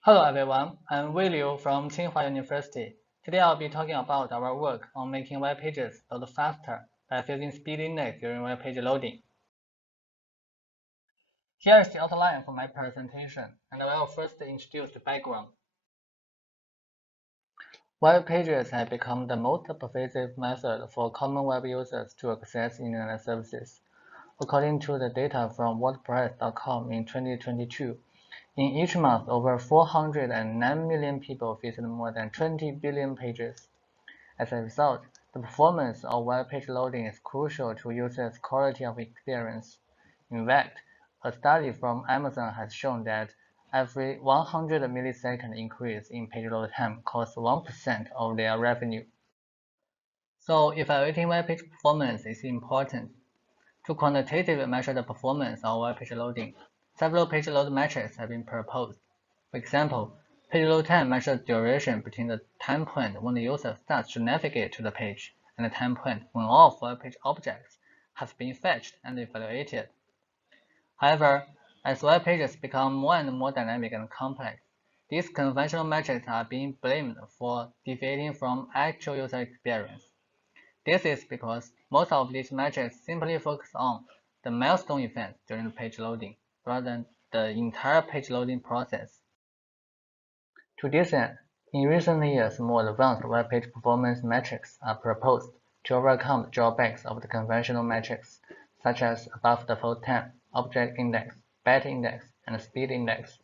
Hello everyone, I'm Wei Liu from Tsinghua University. Today I'll be talking about our work on making web pages load faster by using speed index during web page loading. Here is the outline for my presentation, and I will first introduce the background. Web pages have become the most pervasive method for common web users to access internet services. According to the data from WordPress.com in 2022, in each month, over 409 million people visit more than 20 billion pages. As a result, the performance of web page loading is crucial to users' quality of experience. In fact, a study from Amazon has shown that every 100 millisecond increase in page load time costs 1% of their revenue. So, evaluating web page performance is important. To quantitatively measure the performance of web page loading, several page load metrics have been proposed. For example, page load time measures the duration between the time point when the user starts to navigate to the page and the time point when all web page objects have been fetched and evaluated. However, as web pages become more and more dynamic and complex, these conventional metrics are being blamed for deviating from actual user experience. This is because most of these metrics simply focus on the milestone events during the page loading, rather than the entire page loading process. To this end, in recent years, more advanced web page performance metrics are proposed to overcome the drawbacks of the conventional metrics, such as above-the-fold time, object index, byte index, and speed index.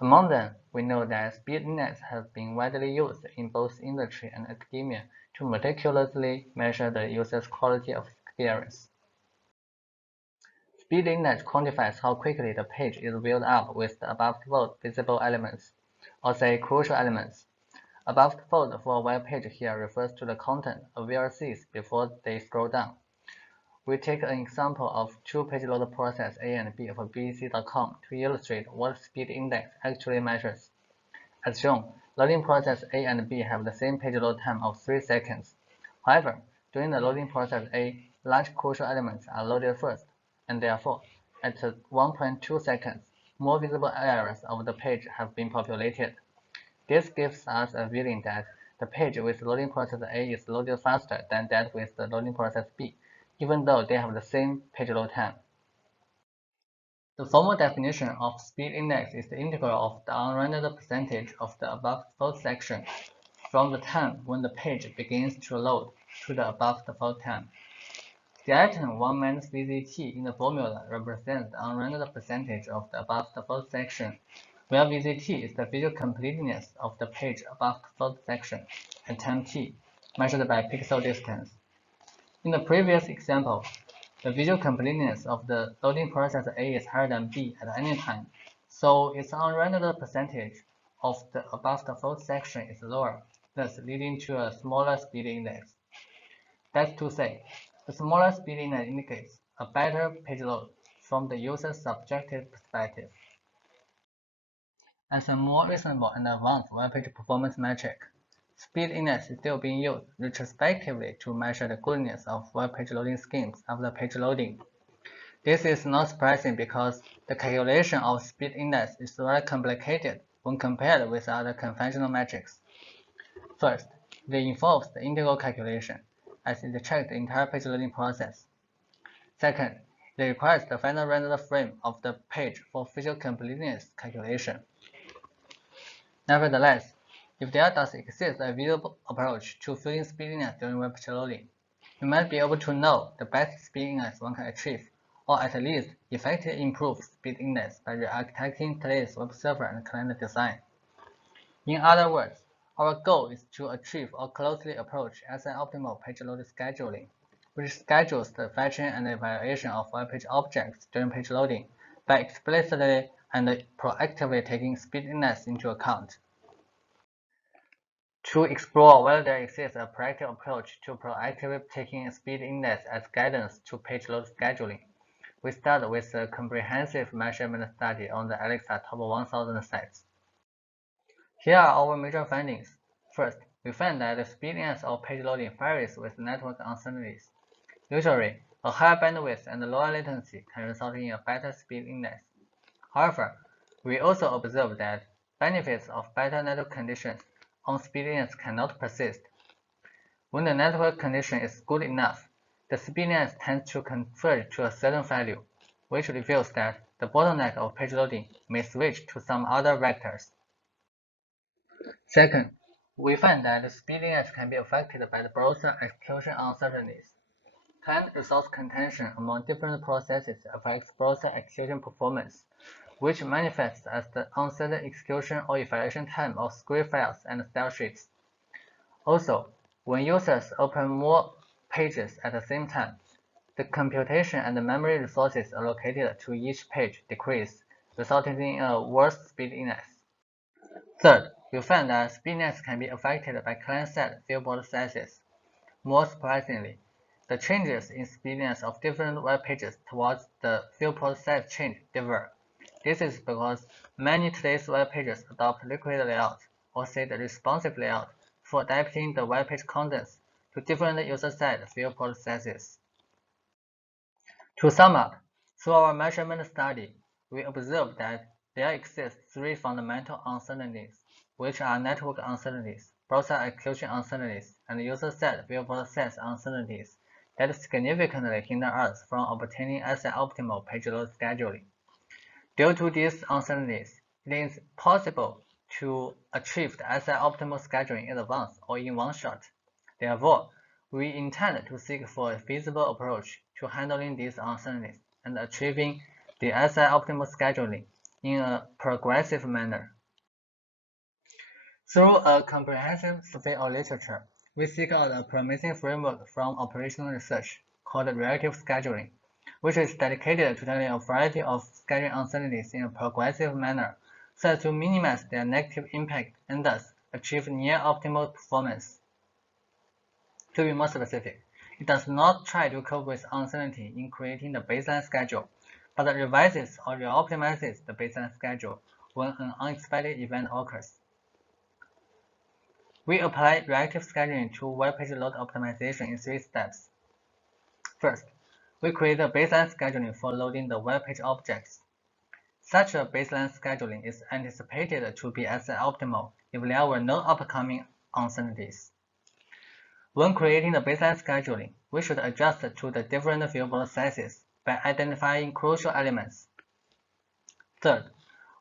Among them, we know that speed index has been widely used in both industry and academia to meticulously measure the user's quality of experience. Speed index quantifies how quickly the page is filled up with the above-fold visible elements, or say crucial elements. Above-fold for a web page here refers to the content a viewer sees before they scroll down. We take an example of two page load process A and B for bbc.com to illustrate what speed index actually measures. As shown, loading process A and B have the same page load time of 3 seconds. However, during the loading process A, large crucial elements are loaded first, and therefore, at 1.2 seconds, more visible areas of the page have been populated. This gives us a feeling that the page with loading process A is loaded faster than that with the loading process B, even though they have the same page load time. The formal definition of speed index is the integral of the unrendered percentage of the above-the-fold section from the time when the page begins to load to the above-the-fold time. The item 1 minus VZT in the formula represents the unrendered percentage of the above-the-fold section, where VZT is the visual completeness of the page above-the-fold section, and time t, measured by pixel distance. In the previous example, the visual completeness of the loading process A is higher than B at any time, so its unrendered percentage of the above-the-fold section is lower, thus leading to a smaller speed index. That's to say, the smaller speed index indicates a better page load from the user's subjective perspective. As a more reasonable and advanced web page performance metric, speed index is still being used retrospectively to measure the goodness of web page loading schemes after page loading. This is not surprising because the calculation of speed index is very complicated when compared with other conventional metrics. First, it involves the integral calculation, as it tracks the entire page loading process. Second, it requires the final rendered frame of the page for visual completeness calculation. Nevertheless, if there does exist a visible approach to filling speed index during web page loading, you might be able to know the best speed index one can achieve, or at least effectively improve speed index by re-architecting today's web server and client design. In other words, our goal is to achieve or closely approach as an optimal page load scheduling, which schedules the fetching and evaluation of web page objects during page loading by explicitly and proactively taking speed index into account. To explore whether there exists a practical approach to proactively taking speed index as guidance to page load scheduling, we start with a comprehensive measurement study on the Alexa top 1000 sites. Here are our major findings. First, we find that the speed index of page loading varies with network uncertainties. Usually, a higher bandwidth and lower latency can result in a better speed index. However, we also observe that benefits of better network conditions on speediness cannot persist. When the network condition is good enough, the speediness tends to converge to a certain value, which reveals that the bottleneck of page loading may switch to some other vectors. Second, we find that the speediness can be affected by the browser execution uncertainties. Client resource contention among different processes affects browser execution performance, which manifests as the uncertain execution or evaluation time of script files and style sheets. Also, when users open more pages at the same time, the computation and the memory resources allocated to each page decrease, resulting in a worse speediness. Third, we find that speediness can be affected by client-side viewport sizes. More surprisingly, the changes in speediness of different web pages towards the viewport size change differ. This is because many today's web pages adopt liquid layout, or say the responsive layout, for adapting the web page contents to different user-side viewport sizes. To sum up, through our measurement study, we observed that there exist three fundamental uncertainties, which are network uncertainties, browser execution uncertainties, and user-side viewport size uncertainties that significantly hinder us from obtaining SI-optimal page load scheduling. Due to these uncertainties, it is possible to achieve the SI-optimal scheduling in advance or in one shot. Therefore, we intend to seek for a feasible approach to handling these uncertainties and achieving the SI-optimal scheduling in a progressive manner. Through a comprehensive survey of literature, we seek out a promising framework from operational research called reactive scheduling, which is dedicated to tackling a variety of scheduling uncertainties in a progressive manner so as to minimize their negative impact and thus achieve near-optimal performance. To be more specific, it does not try to cope with uncertainty in creating the baseline schedule, but revises or reoptimizes the baseline schedule when an unexpected event occurs. We apply reactive scheduling to web page load optimization in three steps. First, we create a baseline scheduling for loading the web page objects. Such a baseline scheduling is anticipated to be SI-optimal if there were no upcoming uncertainties. When creating the baseline scheduling, we should adjust to the different viewport sizes by identifying crucial elements. Third,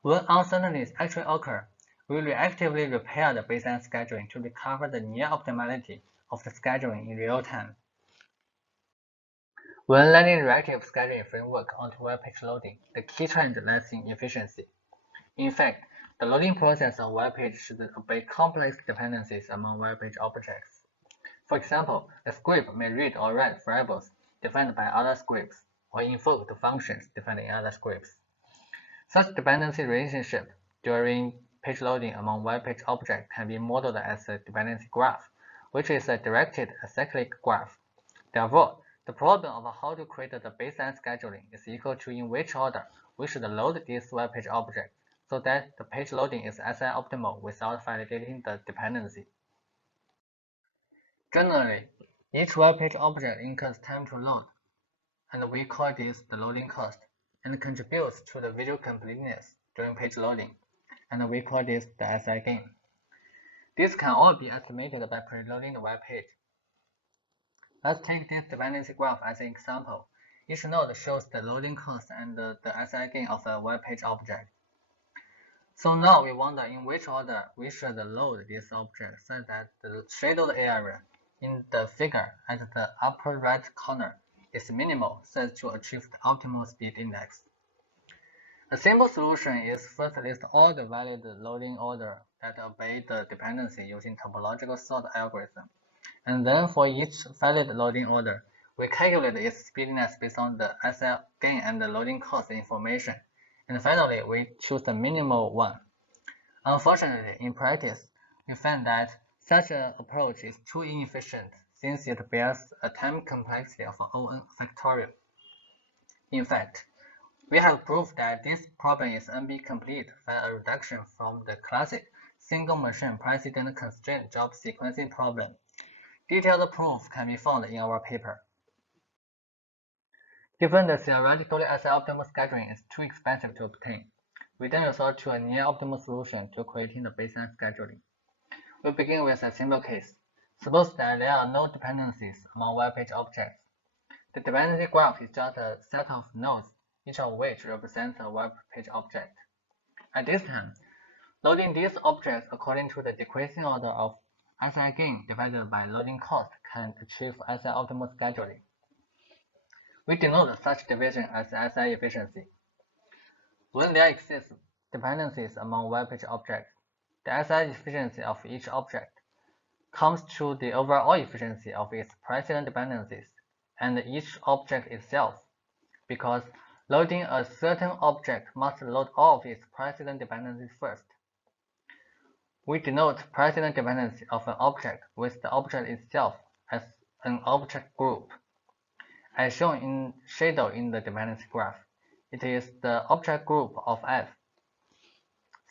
when uncertainties actually occur, we reactively repair the baseline scheduling to recover the near optimality of the scheduling in real time. When landing reactive scheduling framework onto web page loading, the key trend lies in efficiency. In fact, the loading process of web page should obey complex dependencies among web page objects. For example, the script may read or write variables defined by other scripts, or invoke the functions defined in other scripts. Such dependency relationship during page loading among web page objects can be modeled as a dependency graph, which is a directed acyclic graph. Therefore, the problem of how to create the baseline scheduling is equal to in which order we should load these web page objects so that the page loading is SI-optimal without validating the dependency. Generally, each web page object incurs time to load, and we call this the loading cost, and contributes to the visual completeness during page loading, and we call this the SI gain. These can all be estimated by preloading the web page. Let's take this dependency graph as an example. Each node shows the loading cost and the SI gain of a web page object. So now we wonder in which order we should load this object so that the shadowed area in the figure at the upper right corner is minimal so as to achieve the optimal speed index. A simple solution is first list all the valid loading order that obey the dependency using topological sort algorithm. And then for each valid loading order, we calculate its speediness based on the SI gain and the loading cost information. And finally, we choose the minimal one. Unfortunately, in practice, we find that such an approach is too inefficient since it bears a time complexity of O(n) factorial. In fact, we have proved that this problem is NP complete via a reduction from the classic single machine precedent constraint job sequencing problem. Detailed proof can be found in our paper. Given the theoretically SI-optimal scheduling is too expensive to obtain, we then resort to a near-optimal solution to creating the baseline scheduling. We begin with a simple case. Suppose that there are no dependencies among web page objects. The dependency graph is just a set of nodes, each of which represents a web page object. At this time, loading these objects according to the decreasing order of SI gain divided by loading cost can achieve SI optimal scheduling. We denote such division as SI efficiency. When there exist dependencies among web page objects, the SI efficiency of each object comes to the overall efficiency of its precedent dependencies and each object itself, because loading a certain object must load all of its precedent dependencies first. We denote precedent dependency of an object with the object itself as an object group. As shown in shadow in the dependency graph, it is the object group of F.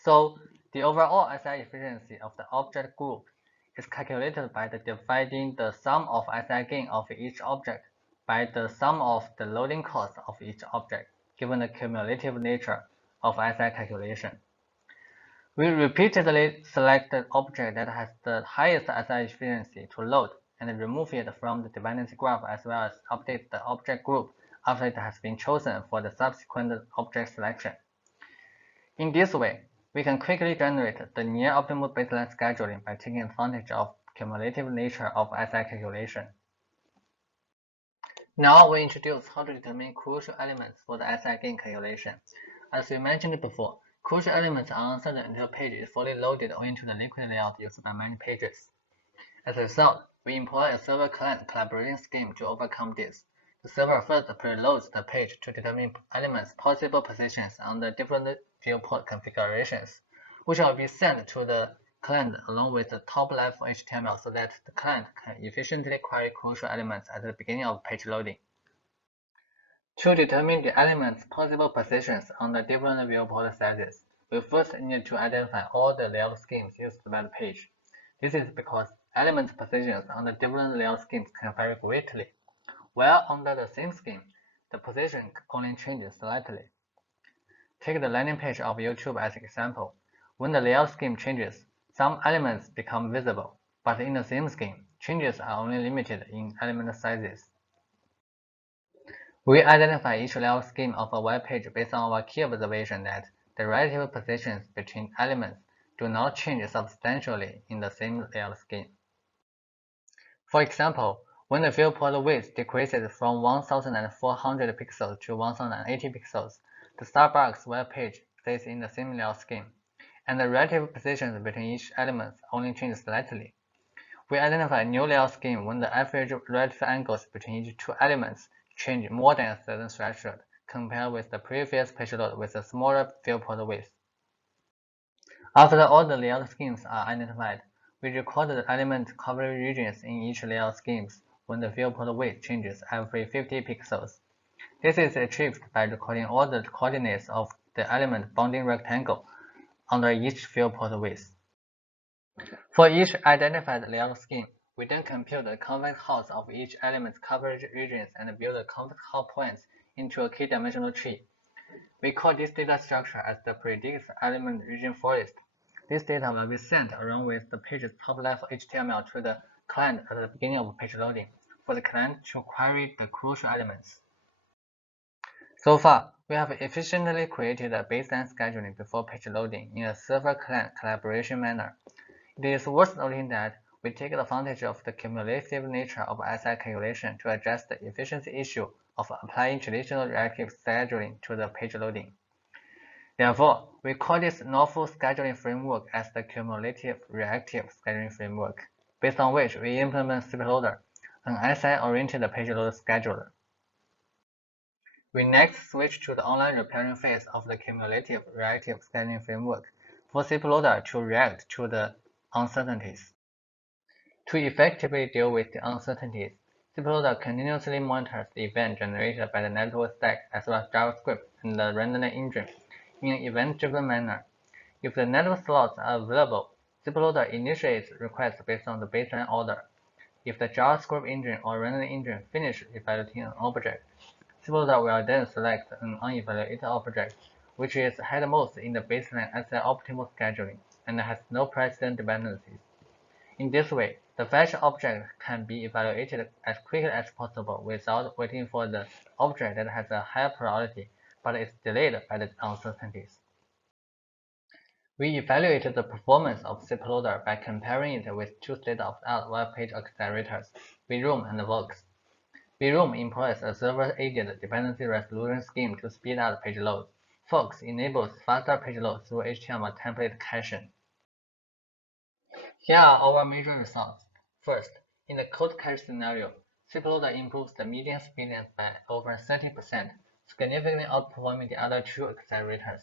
So the overall SI efficiency of the object group is calculated by dividing the sum of SI gain of each object by the sum of the loading cost of each object, given the cumulative nature of SI calculation. We repeatedly select the object that has the highest SI efficiency to load and remove it from the dependency graph, as well as update the object group after it has been chosen for the subsequent object selection. In this way, we can quickly generate the near-optimal baseline scheduling by taking advantage of cumulative nature of SI calculation. Now we introduce how to determine crucial elements for the SI gain calculation. As we mentioned before, crucial elements are uncertain until a page is fully loaded owing to the liquid layout used by many pages. As a result, we employ a server-client collaboration scheme to overcome this. The server first preloads the page to determine elements' possible positions on the different viewport configurations, which will be sent to the client along with the top-level HTML so that the client can efficiently query crucial elements at the beginning of page loading. To determine the elements' possible positions on the different viewport sizes, we first need to identify all the layout schemes used by the page. This is because element positions on the different layout schemes can vary greatly, while under the same scheme, the position only changes slightly. Take the landing page of YouTube as an example. When the layout scheme changes, some elements become visible, but in the same scheme, changes are only limited in element sizes. We identify each layout scheme of a web page based on our key observation that the relative positions between elements do not change substantially in the same layout scheme. For example, when the viewport width decreases from 1400 pixels to 1080 pixels, the Starbucks web page stays in the same layout scheme, and the relative positions between each element only change slightly. We identify a new layout scheme when the average relative angles between each two elements change more than a certain threshold compared with the previous page load with a smaller viewport width. After all the layout schemes are identified, we record the element coverage regions in each layout schemes when the viewport width changes every 50 pixels. This is achieved by recording all the coordinates of the element bounding rectangle under each viewport width. For each identified layout scheme, we then compute the convex halves of each element's coverage regions and build the convex half points into a k-dimensional tree. We call this data structure as the predicts element region forest. This data will be sent along with the page's top-level HTML to the client at the beginning of page loading for the client to query the crucial elements. So far, we have efficiently created a baseline scheduling before page loading in a server-client collaboration manner. It is worth noting that we take advantage of the cumulative nature of SI calculation to address the efficiency issue of applying traditional reactive scheduling to the page loading. Therefore, we call this novel scheduling framework as the cumulative reactive scheduling framework, based on which we implement SpeedLoader, an SI-oriented page load scheduler. We next switch to the online repairing phase of the cumulative reactive scheduling framework for SpeedLoader to react to the uncertainties. To effectively deal with the uncertainties, SpeedLoader continuously monitors the event generated by the network stack as well as JavaScript and the rendering engine in an event-driven manner. If the network slots are available, SpeedLoader initiates requests based on the baseline order. If the JavaScript engine or rendering engine finish evaluating an object, SpeedLoader will then select an unevaluated object which is ahead most in the baseline asset optimal scheduling and has no precedent dependencies. In this way, the fetch object can be evaluated as quickly as possible without waiting for the object that has a higher priority but is delayed by the uncertainties. We evaluated the performance of ziploader by comparing it with two state-of-the-art web page accelerators, VRoom and Vox. VRoom employs a server-aided dependency resolution scheme to speed up page load. Vox enables faster page load through HTML template caching. Here are our major results. First, in the code cache scenario, ziploader improves the median speediness by over 30%, significantly outperforming the other two accelerators.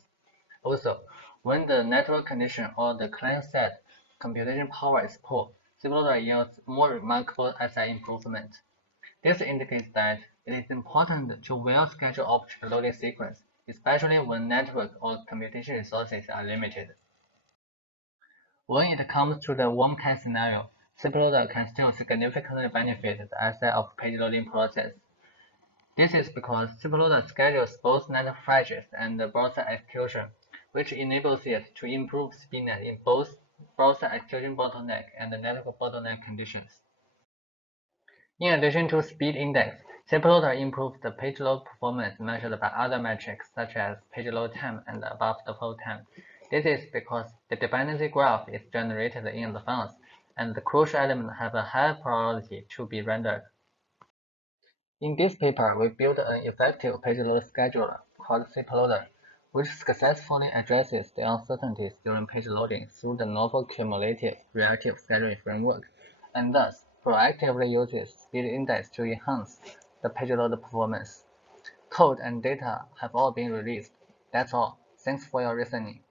Also, when the network condition or the client-side computation power is poor, ziploader yields more remarkable SI improvement. This indicates that it is important to well-schedule object loading sequence, especially when network or computation resources are limited. When it comes to the warm cache scenario, ziploader can still significantly benefit the asset of page loading process. This is because ziploader schedules both network fetches and the browser execution, which enables it to improve speediness in both browser execution bottleneck and the network bottleneck conditions. In addition to speed index, ziploader improves the page load performance measured by other metrics such as page load time and above the fold time. This is because the dependency graph is generated in advance, and the crucial elements have a higher priority to be rendered. In this paper, we built an effective page load scheduler called ziploader, which successfully addresses the uncertainties during page loading through the novel cumulative reactive scheduling framework, and thus proactively uses speed index to enhance the page load performance. Code and data have all been released. That's all. Thanks for your listening.